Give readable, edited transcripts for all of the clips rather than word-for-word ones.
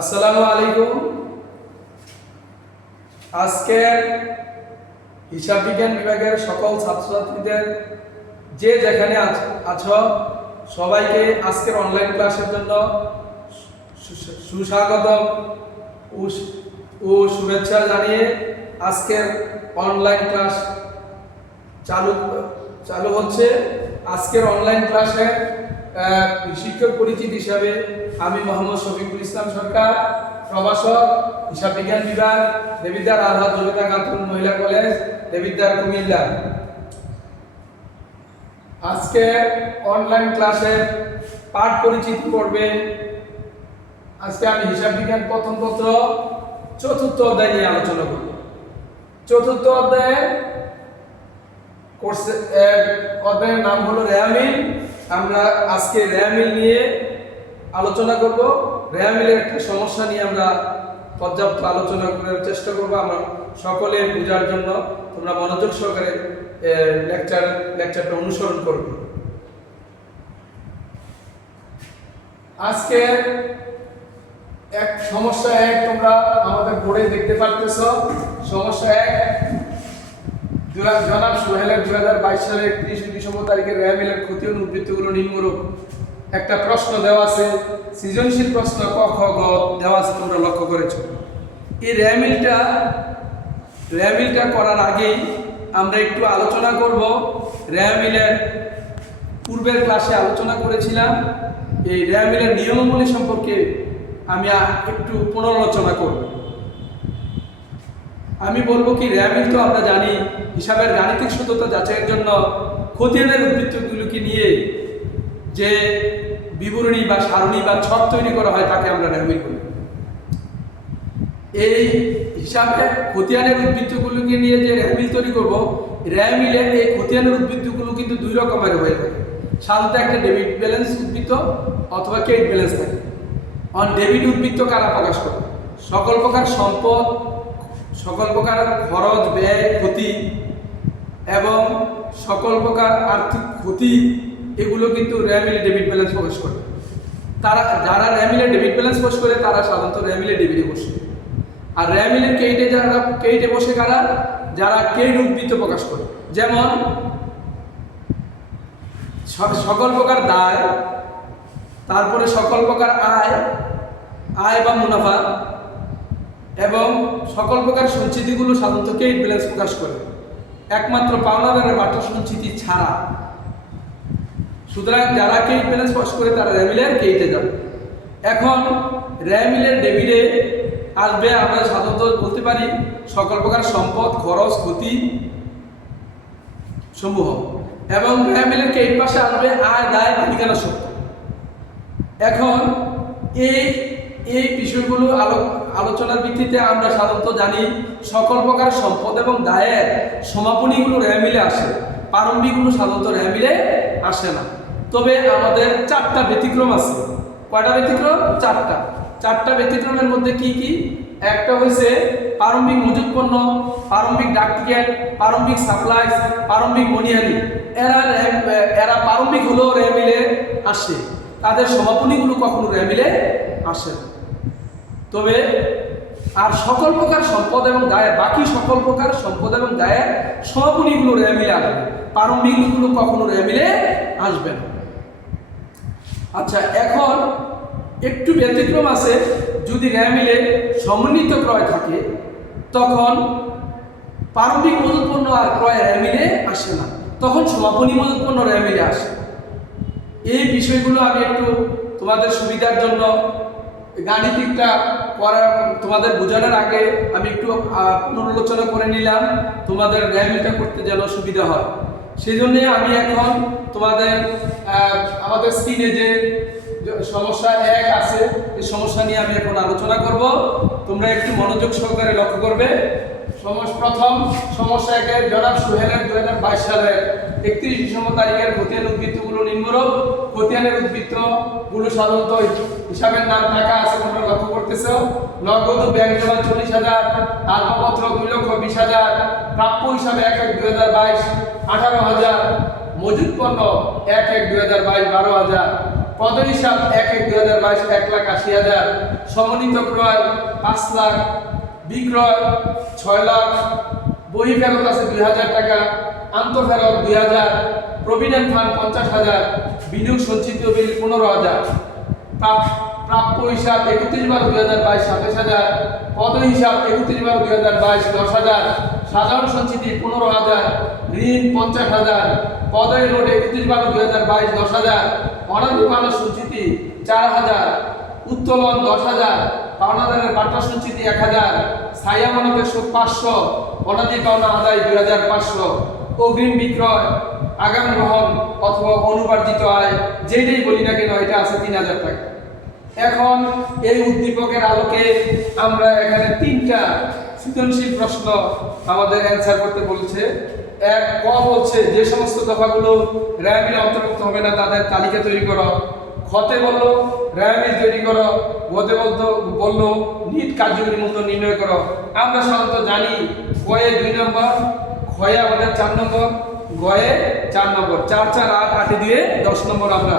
আসসালামু আলাইকুম। আজকের হিসাব বিজ্ঞান বিভাগের সকল ছাত্রছাত্রীদের যে যেখানে আছো সবাইকে আজকের অনলাইন ক্লাসের জন্য সুস্বাগতম ও শুভেচ্ছা জানিয়ে আজকের অনলাইন ক্লাস চালু হচ্ছে। আজকের অনলাইন ক্লাসে শিক্ষক পরিচিতি হিসাবে আমি মোহাম্মদ শফিকুল ইসলাম সরকার, প্রভাষক, হিসাব বিজ্ঞান বিভাগ, দেবিদ্বার আলহাজ জবেদা খাতুন মহিলা কলেজ, দেবিদ্বার কুমিল্লা। আজকে অনলাইন ক্লাসে পাঠ পরিচিতি পড়বে। আজকে আমি হিসাব বিজ্ঞান প্রথম পত্র চতুর্থ অধ্যায় নিয়ে আলোচনা করব। চতুর্থ অধ্যায়ের অধ্যায়ের নাম হলো রেয়ামিল। আমরা আজকে রেয়ামিল নিয়ে আলোচনা করব। রেয়ামিলের একটা সমস্যা নিয়ে আমরা পর্যাপ্ত আলোচনা করার চেষ্টা করব আমরা সকলে বোঝার জন্য। তোমরা মনোযোগ সহকারে লেকচারটা অনুসরণ করবে। আজকে সমস্যা এক তোমরা আমাদের বোর্ডে দেখতে পাচ্ছ। সমস্যা এক, জনাব সোহেলের 2022 সালের 31 ডিসেম্বর তারিখে রেয়ামিলের ক্ষতিপূরণ উদ্বৃত্তগুলো নিম্নরূপ। একটা প্রশ্ন দেওয়া আছে, সৃজনশীল প্রশ্ন ক খ গ দেওয়া আছে, তোমরা লক্ষ্য করেছো। এই রেয়ামিলটা করার আগেই আমরা একটু আলোচনা করব। রেয়ামিলের পূর্বের ক্লাসে আলোচনা করেছিলাম। এই রেয়ামিলের নিয়মাবলী সম্পর্কে আমি একটু পুনরালোচনা করব। আমি বলবো কি, রেয়ামিল তো আমরা জানি হিসাবের গাণিতিক সত্যতা যাচাইয়ের জন্য খতিয়ানের উদ্বৃত্তগুলোকে নিয়ে যে বিবরণী বা সারণী বা ছক তৈরি করা হয় তাকে আমরা রেয়ামিল বলি। এই হিসাবে খতিয়ানের উদ্বৃত্তগুলোকে নিয়ে যে রেয়ামিল তৈরি করব, রেয়ামিলের এই খতিয়ানের উদ্বৃত্তগুলো কিন্তু দুই রকমের হয়ে থাকে। সাধারণত একটা ডেবিট ব্যালেন্স উদ্বৃত্ত অথবা ক্রেডিট ব্যালেন্স থাকে। ডেবিট উদ্বৃত্ত কারা প্রকাশ করে? সকল প্রকার সম্পদ, সকল প্রকার খরচ, ব্যয়, ক্ষতি এবং সকল প্রকার আর্থিক ক্ষতি, এগুলো কিন্তু রেয়ামিলে ডেবিট ব্যালেন্স প্রকাশ করে। যারা রেয়ামিলে ডেবিট ব্যালেন্স প্রকাশ করে তারা সাধারণত রেয়ামিলে ডেবিটে বসে। আর রেয়ামিলের ক্রেডিটে বসে কারা? যারা ক্রেডিট উদ্বৃত্ত প্রকাশ করে। যেমন সকল প্রকার দায়, তারপরে সকল প্রকার আয় বা মুনাফা এবং সকল প্রকার সঞ্চিতিগুলো সাধারণত ক্রেডিট ব্যালেন্স প্রকাশ করে, একমাত্র পাওনাদারের বাটা সঞ্চিতি ছাড়া। সুতরাং যারা ক্রেডিট ব্যালেন্স প্রকাশ করে তারা রেয়ামিলের ক্রেডিটে যাবে। এখন রেয়ামিলের ডেবিটে আসবে, আমরা সাধারণত বলতে পারি সকল প্রকার সম্পদ, খরচ, ক্ষতি সমূহ। এবং রেয়ামিলের ক্রেডিট পাশে আসবে আয়, দায়, মালিকানা সত্ত্ব। এখন এই বিষয়গুলো আলোচনার ভিত্তিতে আমরা সাধারণত জানি সকল প্রকার সম্পদ এবং দায়ের সমাপনীগুলো রেয়ামিলে আসে, প্রারম্ভিকগুলো সাধারণত রেয়ামিলে আসে না। তবে আমাদের 4টা ব্যতিক্রম আছে। কয়টা ব্যতিক্রম? 4টা ব্যতিক্রমের মধ্যে কি কি? একটা হয়েছে প্রারম্ভিক মজুত পণ্য, প্রারম্ভিক ডাক টিকেট, প্রারম্ভিক সাপ্লাইজ, প্রারম্ভিক মনিহারি। এরা প্রারম্ভিক হলেও রেয়ামিলে আসে, তাদের সমাপনীগুলো কখনো রেয়ামিলে আসে না। তবে আর সকল প্রকার সম্পদ এবং দায়ের, বাকি সকল প্রকার সম্পদ এবং দায়ের সমাপনীগুলো রেয়ামিলে আসবে, প্রারম্ভিকগুলো কখনো রেয়ামিলে আসবে না। আচ্ছা, এখন একটু ব্যতিক্রম আছে। যদি রেয়ামিলে সমন্বিত ক্রয় থাকে তখন প্রারম্ভিক মজুত পণ্য আর ক্রয় রেয়ামিলে আসে না, তখন সমাপনী মজুত পণ্য রেয়ামিলে আসে। এই বিষয়গুলো আমি একটু তোমাদের সুবিধার জন্য গাণিতিকটা তোমাদের বোঝানোর আগে আমি একটু পুনরালোচনা করে নিলাম, তোমাদের রেয়ামিলটা করতে যেন সুবিধা হয়। সেই জন্য আমি এখন তোমাদের আমাদের স্ক্রিনে যে সমস্যা এক আছে, এই সমস্যা নিয়ে আমি এখন আলোচনা করব। তোমরা একটু মনোযোগ সহকারে লক্ষ্য করবে। প্রথম সমস্যা একে, জনাব সোহেলের 2022 সালের 31 ডিসেম্বর তারিখের খতিয়ান উদ্বৃত্তগুলো নিম্নরূপ। খতিয়ানের উদ্বৃত্তগুলো সাধারণত হিসাবের নাম টাকা আছে, তোমরা লক্ষ্য করতেছো। নগদ ব্যাংক জমা 40,000, আসবাবপত্র 2,20,000, প্রাপ্য হিসাবে 1/1/2022 18,000, মজুত পণ্য 1/1/2022 12,000, পদ হিসাব 1/1/2022 1,80,000, সমন্বিত ক্রয় 5 লাখ, বিক্রয় 6 লাখ, বহি ফেরত আছে 2,000 টাকা, আন্তঃফেরত 2,000, প্রভিডেন্ট ফান্ড 50,000, বিনিয়োগ সঞ্চিত বিল 15,000, প্রাপ্য হিসাব 31/12/2022 27,000, পদ হিসাব 31/12/2022 10,000, সাধারণ সঞ্চিতি 15,000, ঋণ 50,000, পদের নোট 31/12/2022 10,000, অনাদি পাওনা সঞ্চিতি 4,000, উত্তোলন 10,000, পাওনাদারের বাটা সঞ্চিতি 1,000, স্থায়ী আমানতের সুদ 500, অনাদি পাওনা আদায় 2,500, অগ্রিম বিক্রয়, আগাম গ্রহণ অথবা অনুপার্জিত আয় যেটাই বলি না কেন এটা আছে 3,000 টাকা। এখন এই উদ্দীপকের আলোকে আমরা এখানে 3টা সৃজনশীল প্রশ্ন আমাদের অ্যান্সার করতে বলছে। এক ক বলছে যে সমস্ত দফাগুলো র্যামিলে অন্তর্ভুক্ত হবে না তাদের তালিকা তৈরি করো। খতে বললো র্যামিল তৈরি করো। গতে বললো নিট কার্যকরী মূল্য নির্ণয় করো। আমরা সাধারণত জানি কয়ে 2 নম্বর, খয়ে আমাদের 4 নম্বর, গয়ে 4 নম্বর, 4 4 8 8 দিয়ে 10 নম্বর আমরা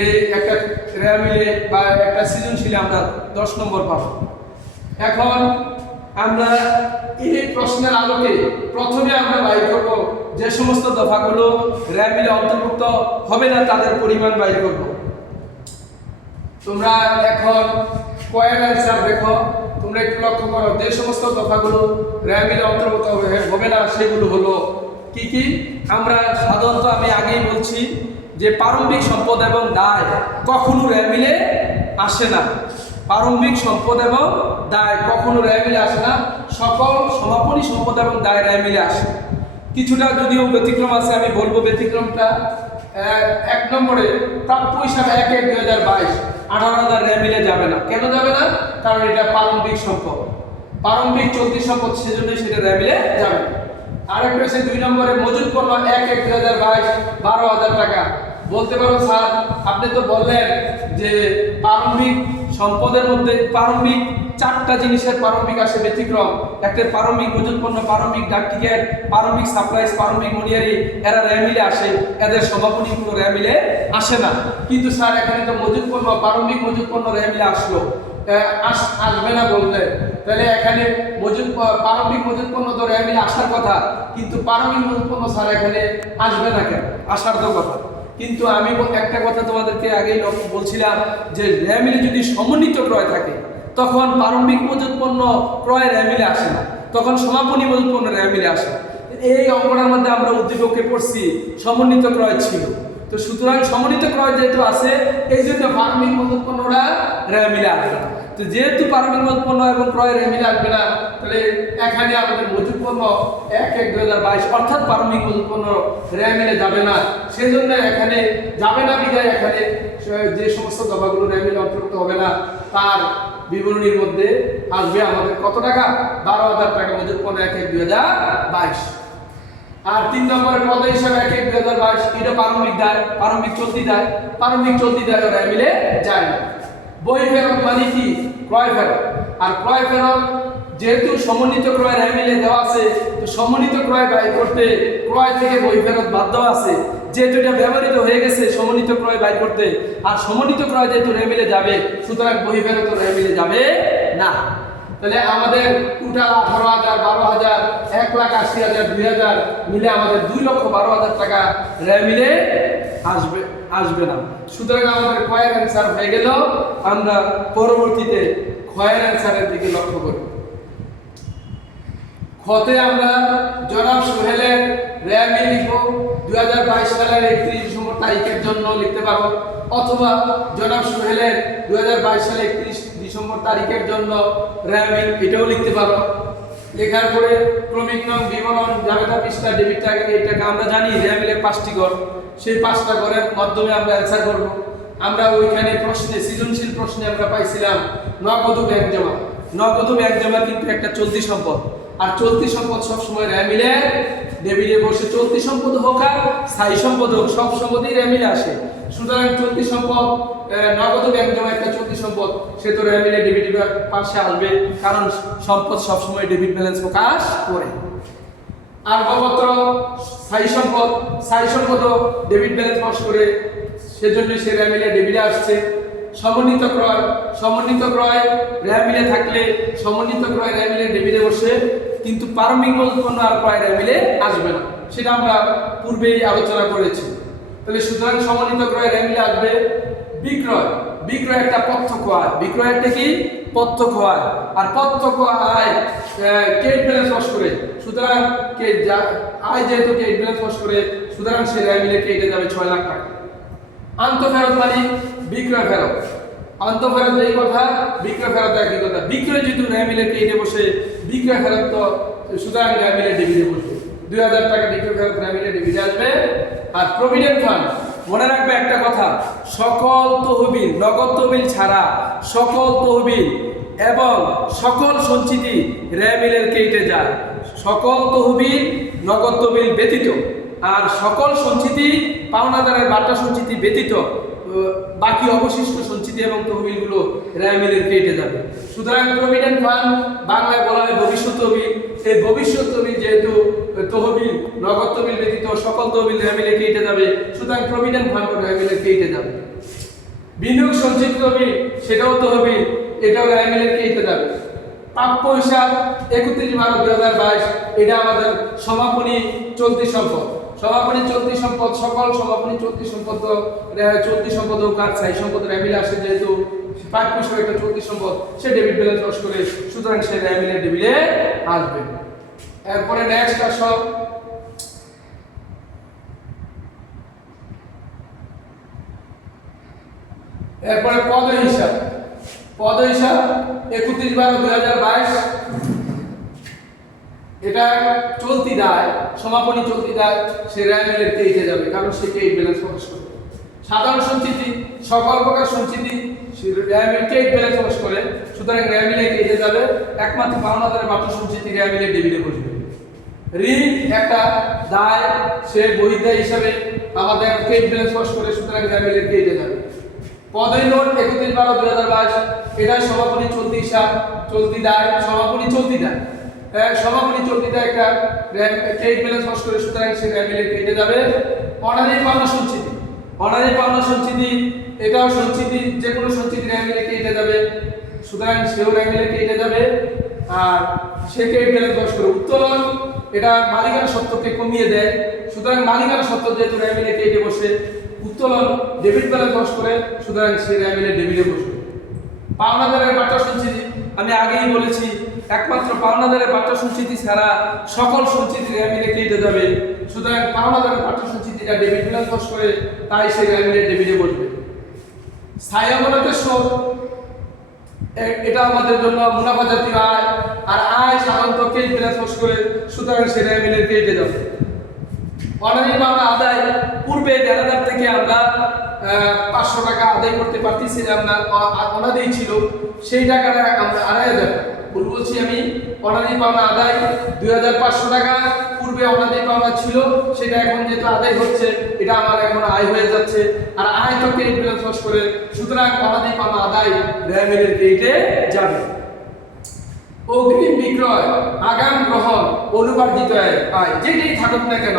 এই একটা র্যামিলে বা একটা সৃজনশীলে আমরা 10 নম্বর পাবো। এখন আমরা এই প্রশ্নের আলোকে প্রথমে আমরা বাইর করব যে সমস্ত দফাগুলো র্যামিলে অন্তর্ভুক্ত হবে না তাদের পরিমাণ বাইর করব। তোমরা এখন কয়ের অ্যান্সার দেখো, তোমরা একটু লক্ষ্য করো যে সমস্ত দফাগুলো র্যামিলে অন্তর্ভুক্ত হবে না সেগুলো হলো কি কি। আমরা সাধারণত আমি আগেই বলছি যে প্রারম্ভিক সম্পদ এবং দায় কখনো র্যামিলে আসে না। প্রারম্ভিক সম্পদ এবং দায় কখনো র্যামিলে আসে না। সকল সমাপনী সম্পদ এবং দায় র্যামিলে আসে। কিছুটা যদিও ব্যতিক্রম আছে, আমি বলবো ব্যতিক্রমটা। 1 নম্বরে প্রাপ্য হিসাবে 1/1/2022 18,000 র্যামিলে যাবে না। কেন যাবে না? কারণ এটা প্রারম্ভিক সম্পদ, প্রারম্ভিক চলতি সম্পদ, সেজন্য সেটা র্যামিলে যাবে। আরেকটা হচ্ছে 2 নম্বরে মজুদ পণ্য 1/1/2022 12,000 টাকা। বলতে পারো স্যার আপনি তো বললেন যে প্রারম্ভিক সম্পদের মধ্যে প্রারম্ভিক 4টা জিনিসের প্রারম্ভিক আসে ব্যতিক্রম। একটা প্রারম্ভিক মজুদ পণ্য, প্রারম্ভিক ডাক টিকিট, প্রারম্ভিক সাপ্লাইজ, প্রারম্ভিক মনিয়ারি, এরা র্যামিলে আসে, এদের সমাপনী কোনো র্যামিলে আসে না। কিন্তু স্যার এখানে তো মজুদ পণ্য, প্রারম্ভিক মজুদ পণ্য র্যামিলে আসলো, আসবে না বললে, তাহলে এখানে প্রারম্ভিক মজুদ পণ্য তো র্যামিলে আসার কথা, কিন্তু প্রারম্ভিক মজুদ পণ্য স্যার এখানে আসবে না কেন? আসার তো কথা। কিন্তু আমি একটা কথা তোমাদেরকে আগেই বলছিলাম যে র্যামিলে যদি সমন্বিত ক্রয় থাকে তখন প্রারম্ভিক মজুদ পণ্য ক্রয় র্যামিলে আসে না, তখন সমাপনী মজুদ পণ্য র্যামিলে আসে। এই অঙ্কটার মধ্যে আমরা উদ্দীপকে পড়ছি সমন্বিত ক্রয় ছিল, তো সুতরাং সমন্বিত ক্রয় যেহেতু আছে এই জন্য প্রারম্ভিক মজুদ পণ্যটা র্যামিলে আসবে না। তো যেহেতু প্রারম্ভিক মজুদ পণ্য এবং ক্রয় র্যামিলে আসবে না, তাহলে এখানে আমাদের মজুদ পণ্য 1/1/2022 অর্থাৎ প্রারম্ভিক মজুদ পণ্য র্যামিলে যাবে না। সেই জন্য এখানে যাবে না বিধায় এখানে যে সমস্ত দফাগুলো র্যামিলে অন্তর্ভুক্ত হবে না তার বিবরণীর মধ্যে আসবে আমাদের কত টাকা? 12,000 টাকা মজুদ পণ্য 1/1/2022। আর 3 নম্বরের পদ হিসাবে 1/1/2022 এটা প্রারম্ভিক দায়, প্রারম্ভিক চলতি দায়, প্রারম্ভিক চলতি দায় র্যামিলে যায় না। বই ফেরত মানে কি? ক্রয় ফেরত। আর ক্রয় ফেরত যেহেতু সমন্বিত ক্রয় র্যামিলে দেওয়া আছে, তো সমন্বিত ক্রয় ব্যয় করতে ক্রয় থেকে বই ফেরত বাদ দেওয়া আছে, যেহেতু এটা ব্যবহৃত হয়ে গেছে সমন্বিত ক্রয় ব্যয় করতে, আর সমন্বিত ক্রয় যেহেতু র্যামিলে যাবে সুতরাং বই ফেরত র্যামিলে যাবে না। তাহলে আমাদের টোটাল 18,000, 12,000, 1,80,000, 2,000 মিলে আমাদের 2,12,000 টাকা র্যামিলে আসবে না। সুতরাং আমাদের কয়ের অ্যান্সার হয়ে গেল। আমরা পরবর্তীতে ক্ষয়ের অ্যান্সারের দিকে লক্ষ্য করি। খতে আমরা জনাব সোহেলের র্যামিল লিখব 2022 সালের 31 ডিসেম্বর তারিখের জন্য লিখতে পারো, অথবা জনাব সোহেলের 2022 সালে 31 ডিসেম্বর তারিখের জন্য র্যামিল এটাও লিখতে পারো। লেখার পরে ক্রমিক নং বিবরণ জাবেদা পৃষ্ঠা ডেবিট টাকা, এইটাকে আমরা জানি র্যামিলের 5টি ঘর, সেই 5টা ঘরের মাধ্যমে আমরা অ্যান্সার করব। আমরা ওইখানে প্রশ্নে সৃজনশীল প্রশ্নে আমরা পাইছিলাম নগদ ব্যাংক জমা। নগদ ব্যাংক জমা কিন্তু একটা চলতি সম্পদ, আর চলতি সম্পদ সবসময় র্যামিলে ডেবিটে বসে। চলতি সম্পদ হোক আর স্থায়ী সম্পদ হোক, সব সম্পদই র্যামিলে আসে। সুতরাং চলতি সম্পদ নগদ ব্যাংক জমা একটা চলতি সম্পদ, সে তো র্যামিলে ডেবিট পাশে আসবে, কারণ সম্পদ সবসময় ডেবিট ব্যালেন্স প্রকাশ করে। আর বাবদপত্র স্থায়ী সম্পদ, স্থায়ী সম্পদও ডেবিট ব্যালেন্স প্রকাশ করে। সেজন্য সে র্যামিলে ডেবিটে আসছে। সমন্বিত ক্রয় র্যামিলে থাকলে সমন্বিত ক্রয় র্যামিলে ডেবিটে বসে, কিন্তু প্রারম্ভিক মজুত পণ্য আর ক্রয় র্যামিলে আসবে না, সেটা আমরা পূর্বেই আলোচনা করেছি। তাহলে সুতরাং সমন্বিত ক্রয় র্যামিলে আসবে। বিক্রয় একটা প্রত্যক্ষ আয়, বিক্রয় একটা কি প্রত্যক্ষ আয়, আর প্রত্যক্ষ আয় ক্রেডিট ব্যালেন্স ওয়াশ করে, সুতরাং আয় যেহেতু ক্রেডিট ব্যালেন্স ওয়াশ করে, সুতরাং সে র্যামিলে কেটে যাবে 6 লাখ টাকা। আন্তঃফেরত মানে বিক্রয় ফেরত, আন্তঃফেরত এই কথা, বিক্রয় ফেরত একই কথা। বিক্রয় যেহেতু র্যামিলে কেটে বসে, বিক্রয় ফেরত তো সুতরাং র্যামিলে ডেবিটে বসবে। 2000 টাকা বিক্রয় ফেরত র্যামিলে ডেবিটে আসবে। আর প্রভিডেন্ট ফান্ড, মনে রাখবে একটা কথা, সকল তহবিল, নগদ তহবিল ছাড়া সকল তহবিল এবং সকল সঞ্চিতি র্যামিলের কেটে যায়। সকল তহবিল নগদ তহবিল ব্যতীত, আর সকল সঞ্চিতি পাওনাদারের বাটা সঞ্চিতি ব্যতীত বাকি অবশিষ্ট সঞ্চিতি এবং তহবিলগুলো র্যামিলের কেটে যাবে। সুতরাং প্রভিডেন্ট ফান্ড বাংলায় বলা হয় ভবিষ্যৎ তহবিল। এই ভবিষ্যৎ তহবিল যেহেতু তহবিল নগদ তহবিল ব্যতীত সকল তহবিল র্যামিলে কেটে যাবে, সুতরাং প্রভিডেন্ট ফান্ড র্যামিলে কেটে যাবে। বিনিয়োগ সঞ্চিত তহবিল, সেটাও তহবিল, এটাও র্যামিলে কেটে যাবে। প্রাপ্য হিসাব 31/12/2022, এটা আমাদের সমাপনী চলতি সম্পদ। সমাপনী চলতি সম্পদ, সকল সমাপনী চলতি সম্পদ, চলতি সম্পদ ও কার স্থায়ী সম্পদ র্যামিলে আসে, যেহেতু প্রাপ্য হিসাবে একটা চলতি সম্পদ, সে ডেবিট ব্যালেন্স ওয়াশ করে, সুতরাং সে র্যামিলে ডেবিটে আসবে। এরপরে নেক্সট আসো এরপরে পদ হিসাব। 31/12/2022, এটা চলতি দায়, সমাপনী চলতি দায়, সে র্যামিলে কেটে যাবে, কারণ সে ক্রেডিট ব্যালেন্স প্রকাশ করবে। সাধারণ সঞ্চিতি, সকল প্রকার সঞ্চিতি র্যামিলে ক্রেডিট ব্যালেন্স প্রকাশ করে, সুতরাং র্যামিলে কেটে যাবে। একমাত্র পাওনাদারের মাত্র সঞ্চিতি র্যামিলে ডেবিটে বসবে। ঋণ একটা দায়, সে বহির্দায় হিসাবে আমাদের ক্রেডিট ব্যালেন্স প্রকাশ করে, সুতরাং র্যামিলে কেটে যাবে। পদের নোট 31/12/2022, এটা সমাপনী চলতি হিসাব, চলতি দায়, সমাপনী চলতি দায়, সমাপনী চলতি দায় একটা ক্রেডিট ব্যালেন্স ওয়াশ করে, সুতরাং সে র্যামিলে কেটে যাবে। অনাদায়ী পাওনা সঞ্চিতি, অনাদায়ী পাওনা সঞ্চিতি, এটাও সঞ্চিতি, যে কোনো সঞ্চিতি র্যামিলে কেটে যাবে, সুতরাং সেও র্যামিলে কেটে যাবে। আর সে ক্রেডিট ব্যালেন্স ওয়াশ করে। উত্তোলন, এটা মালিকানা সত্ত্বকে কমিয়ে দেয়, সুতরাং মালিকানা সত্ত্ব যেহেতু র্যামিলে কেটে বসে, উত্তোলন ডেবিট ব্যালেন্স ওয়াশ করে, সুতরাং সে র্যামিলে ডেবিটে বসবে। পাওনাদারের বাটা সঞ্চিতি, আমি আগেই বলেছি, একমাত্র পাওনাদারের বাটা সঞ্চিতি ছাড়া সকল সঞ্চিতি র্যামিলে কেটে যাবে, সুতরাং পাওনাদারের বাটা সঞ্চিতিটা ডেবিট ব্যালেন্স ওয়াশ করে, তাই সে র্যামিলে ডেবিটে বসবে। স্থায়ী আমানতের সুদ, এটা আমাদের জন্য মুনাফা জাতীয় আয়, আর আয় সাধারণত ক্রেডিট ব্যালেন্স ওয়াশ করে, সুতরাং সে র্যামিলে কেটে যাবে। অনাদায়ী পাওনা আদায়, পূর্বে দেনাদার থেকে আমরা 500 টাকা আদায় করতে পারতেছিলাম না, অনাদায়ী ছিল, সেই টাকাটা আমরা 2500 টাকা, বলছি আমি, অনাদায়ী পাওনা আদায় 2500 টাকা পূর্বে অনাদায়ী পাওনা ছিল, সেটা এখন যেহেতু আদায় হচ্ছে, এটা আমার এখন আয় হয়ে যাচ্ছে, আর আয় তো ক্রেডিট ব্যালেন্স ওয়াশ করে, সুতরাং অনাদায়ী পাওনা আদায় র্যামিলের ক্রেডিটে যাবে। অগ্রিম বিক্রয়, আগাম গ্রহণ, অনুপার্জিত আয়, যেটাই থাকুক না কেন,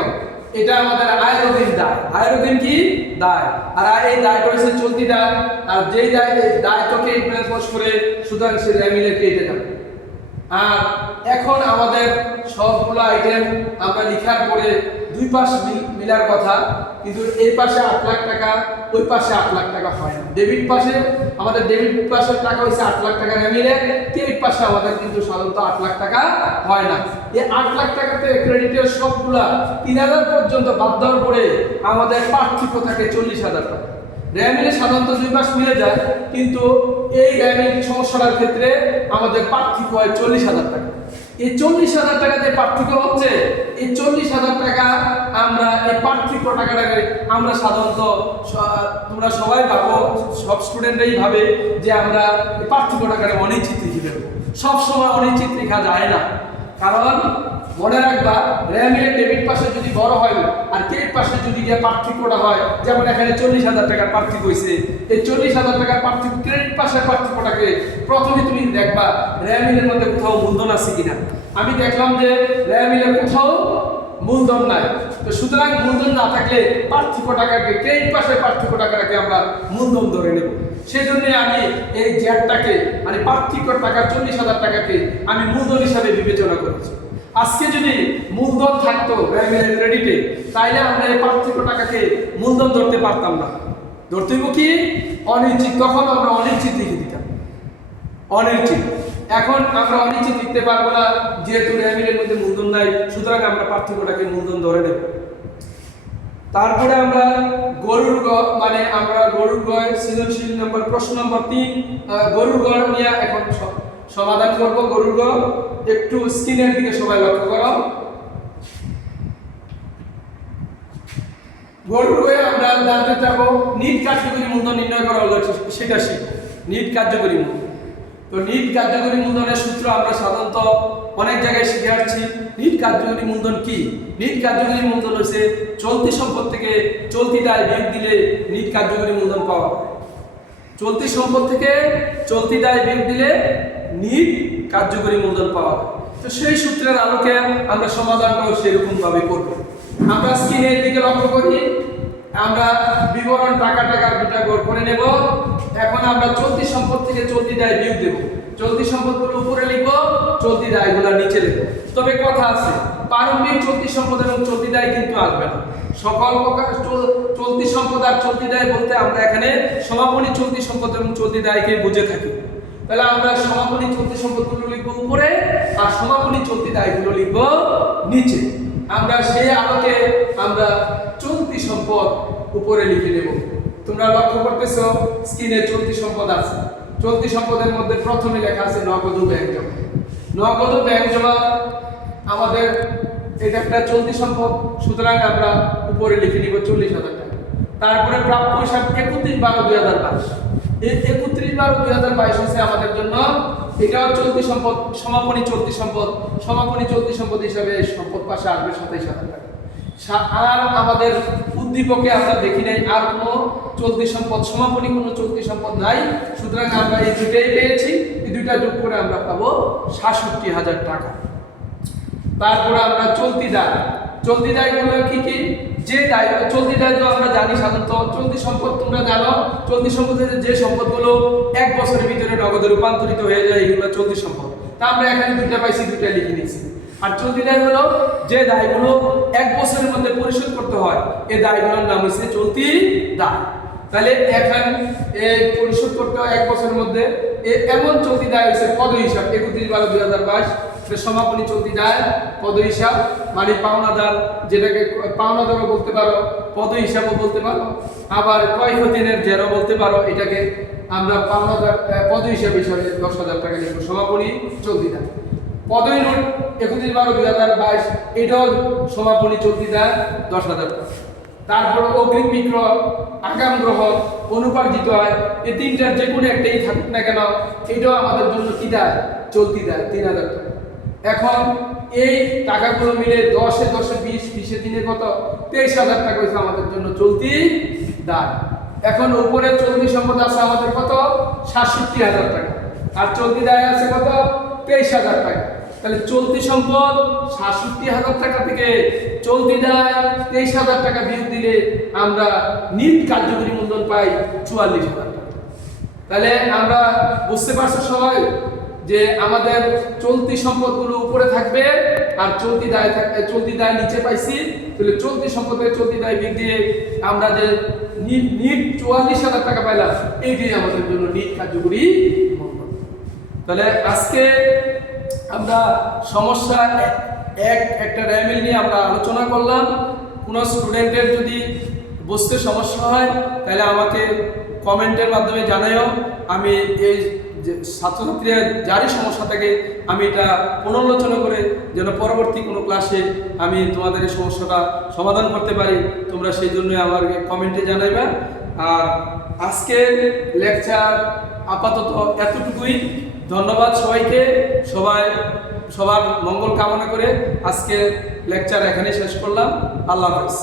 এটা আমাদের আয়ের অধীন দায়। আয়ের অধীন কি দায়, আর এই দায়টা হচ্ছে চলতি দায়, আর যেই দায় তো ক্রেডিট ব্যালেন্স ওয়াশ করে, সুতরাং সে র্যামিলে কেটে যাবে। আর এখন আমাদের সবগুলো আইটেম আমরা লিখার পরে দুই পাশ মিলার কথা, কিন্তু এই পাশে 8 লাখ টাকা, ওই পাশে 8 লাখ টাকা হয় না। ডেবিট পাশে আমাদের ডেবিট পাশের টাকা হচ্ছে 8 লাখ টাকা র্যামিলে, ক্রেডিট পাশে আমাদের কিন্তু সাধারণত 8 লাখ টাকা হয় না। এই 8 লাখ টাকাতে ক্রেডিটের সবগুলা 3000 পর্যন্ত বাদ দেওয়ার পরে আমাদের পার্থক্য থাকে 40,000 টাকা। র্যামিলে সাধারণত দুই পাশ মিলে যায়, কিন্তু এই র্যামিল সমস্যাটার ক্ষেত্রে আমাদের পার্থক্য হয় 40,000 টাকা। এই 40,000 টাকা যে পার্থক্য হচ্ছে, এই 40,000 টাকা আমরা এই পার্থক্য টাকাটাকে আমরা সাধারণত, তোমরা সবাই ভাবো, সব স্টুডেন্টরাই ভাবে যে আমরা এই পার্থক্য টাকাটা অনিশ্চিত লিখে দেবো। সবসময় অনিশ্চিত লেখা যায় না, কারণ মনে রাখবা, র্যামিলের ডেবিট পাশে যদি বড় হয় আর ক্রেডিট পাশে যদি গিয়ে পার্থক্যটা হয়, যেমন এখানে 40,000 টাকার পার্থক্য হয়েছে, এই 40,000 টাকার পার্থক্য ক্রেডিট পাশের পার্থক্যটাকে প্রথমে তুমি দেখবা র্যামিলের মধ্যে কোথাও মূলধন আছে কিনা। আমি দেখলাম যে র্যামিলের কোথাও মূলধন নাই, তো তো সুতরাং মূলধন না থাকলে পার্থক্য টাকাকে ক্রেডিট পাশে পার্থক্য টাকাটাকে আমরা মূলধন ধরে নেব। সেই জন্য আমি এই জ্যাটটাকে মানে পার্থক্য টাকা 40,000 টাকাকে আমি মূলধন হিসাবে বিবেচনা করেছি। আজকে যদি মূলধন থাকতো ব্যাংকের ক্রেডিটে, তাইলে আমরা এই পার্থক্য টাকাকে মূলধন ধরতে পারতাম না। ধরতে হইব কি অনিশ্চিত, তখন আমরা অনিশ্চিত লিখে দিতাম, অনিশ্চিত। এখন আমরা অনিশ্চিত লিখতে পারবো না, যেহেতু র্যামিলের মধ্যে মূলধন নাই, সুতরাং আমরা পার্থক্যটাকে মূলধন ধরে নেব। তারপরে আমরা গরুর মানে আমরা গরুর গয় সৃজনশীল নম্বর প্রশ্ন নম্বর 3 গরুর গড় নিয়ে এখন সমাধান করব। গরুর গড় একটু স্ক্রিনের দিকে সবাই লক্ষ্য করো। গরুর গড়ে আমরা জানতে চাবো নিট কার্যকরী মূলধন নির্ণয় করা হলো, সেটা শিখব। নিট কার্যকরী মূলধন, তো নিট কার্যকরী মূলধনের সূত্র আমরা সাধারণত অনেক জায়গায় শিখে আসছি। নিট কার্যকরী মূলধন কি? নিট কার্যকরী মূলধন হচ্ছে চলতি সম্পদ থেকে চলতি দায় বিয়োগ দিলে নিট কার্যকরী মূলধন পাওয়া যায়। চলতি সম্পদ থেকে চলতি দায় বিয়োগ দিলে নিট কার্যকরী মূলধন পাওয়া যায়। তো সেই সূত্রের আলোকে আমরা সমাধানটাও সেরকম ভাবে করব। আমরা স্ক্রিনের দিকে লক্ষ্য করি, আমরা বিবরণ টাকা দুটা গড় করে নেব। এখন আমরা চলতি সম্পদ থেকে চলতি দায় বিয়োগ দেব। চলতি সম্পদগুলো উপরে লিখব, চলতি দায়গুলো নিচে লিখব। তবে কথা আছে, প্রারম্ভিক চলতি সম্পদ এবং চলতি দায় কিন্তু আসবে না। সকল প্রকার চলতি সম্পদ আর চলতি দায় বলতে আমরা এখানে সমাপনী চলতি সম্পদ এবং চলতি দায়কে বুঝে থাকি। তাহলে আমরা সমাপনী চলতি সম্পদগুলো লিখব উপরে আর সমাপনী চলতি দায়গুলো লিখব নিচে। আমরা সেই আলোকে আমরা চলতি সম্পদ উপরে লিখে নেব। তোমরা লক্ষ্য করতেছো স্ক্রিনে চলতি সম্পদ আছে। চলতি সম্পদের মধ্যে প্রথমে লেখা আছে নগদ ও ব্যাংক জমা। নগদ ও ব্যাংক জমা আমাদের এটা একটা চলতি সম্পদ, সুতরাং আমরা উপরে লিখে নিব 40,000 টাকা। তারপরে প্রাপ্য হিসাব 31/12/2022। এই 31/12/2022 হচ্ছে আমাদের জন্য এটাও চলতি সম্পদ, সমাপনী চলতি সম্পদ। সমাপনী চলতি সম্পদ হিসাবে সম্পদ পাশে আসবে 27,000 টাকা। আর আমাদের উদ্দীপকে আমরা দেখি নাই আর কোনো চলতি সম্পদ, সমাপনী কোনো চলতি সম্পদ নাই, সুতরাং আমরা এই দুটাই পেয়েছি। এই দুইটা যোগ করে আমরা পাবো 67,000 টাকা। তারপরে আমরা চলতি দায়। চলতি দায়গুলো কি কি? যে দায়, চলতি দায় তো আমরা জানি সাধারণত চলতি সম্পদ তোমরা জানো, চলতি সম্পদের যে সম্পদগুলো 1 বছরের ভিতরে নগদে রূপান্তরিত হয়ে যায় এগুলো চলতি সম্পদ। তা আমরা এখানে দুইটা পাইছি, দুইটা লিখে নিয়েছি। আর চলতি দায় হলো যে দায়গুলো 1 বছরের মধ্যে পরিশোধ করতে হয়, এই দায়গুলোর নাম হচ্ছে চলতি দায়। তাহলে এখন এই পরিশোধ করতে হয় 1 বছরের মধ্যে, এমন চলতি দায় হচ্ছে পদ হিসাব 31/12/2022। সমাপনী চলতি দায় পদ হিসাব মানে পাওনাদার, যেটাকে পাওনাদারও বলতে পারো, পদ হিসাবও বলতে পারো, আবার ক্ষয়ক্ষতির জেরও বলতে পারো। এটাকে আমরা পাওনাদার পদ হিসাবে 10,000 টাকা লিখব। সমাপনী চলতি দায় পদই নোট 31/12/2022, এটাও সমাপনী চলতি দায় 10,000 টাকা। তারপর অগ্রিম বিক্রয়, আগাম গ্রহণ, অনুপার্জিত আয়, এই তিনটার যে কোনো একটাই থাকুক না কেন, এটাও আমাদের জন্য কি দায়? চলতি দায় 3,000 টাকা। এখন এই টাকাগুলো মিলে 10 এ 10 এ 20, 20 এ 3 কত? 23,000 টাকা হচ্ছে আমাদের জন্য চলতি দায়। এখন উপরে চলতি সম্পদ আছে আমাদের কত? 67,000 টাকা। আর চলতি দায় আছে কত? 23,000 টাকা। তাহলে চলতি সম্পদ 67,000 টাকা থেকে চলতি দায় 23,000 টাকা বিয়োগ দিলে আমরা নিট কার্যকরী মূলধন পাই 44,000 টাকা। তাহলে আমরা বুঝতে পারছো সবাই যে আমাদের চলতি সম্পদগুলো উপরে থাকবে আর চলতি দায় নিচে পাইছি। তাহলে চলতি সম্পদের চলতি দায় বিয়োগ দিয়ে আমরা যে নিট 44,000 টাকা পাইলাম, এইটাই আমাদের জন্য নিট কার্যকরী মূলধন। তাহলে আজকে আমরা সমস্যা একটা র্যামিল নিয়ে আমরা আলোচনা করলাম। কোনো স্টুডেন্টের যদি বুঝতে সমস্যা হয় তাহলে আমাকে কমেন্টের মাধ্যমে জানাইও। আমি এই যে ছাত্রছাত্রীরা যারই সমস্যা থাকে আমি এটা পুনরালোচনা করে যেন পরবর্তী কোনো ক্লাসে আমি তোমাদের এই সমস্যাটা সমাধান করতে পারি, তোমরা সেই জন্য আমাকে কমেন্টে জানাইবা। আর আজকের লেকচার আপাতত এতটুকুই। ধন্যবাদ সবাইকে। সবার মঙ্গল কামনা করে আজকে লেকচার এখানে শেষ করলাম। আল্লাহ হাফেজ।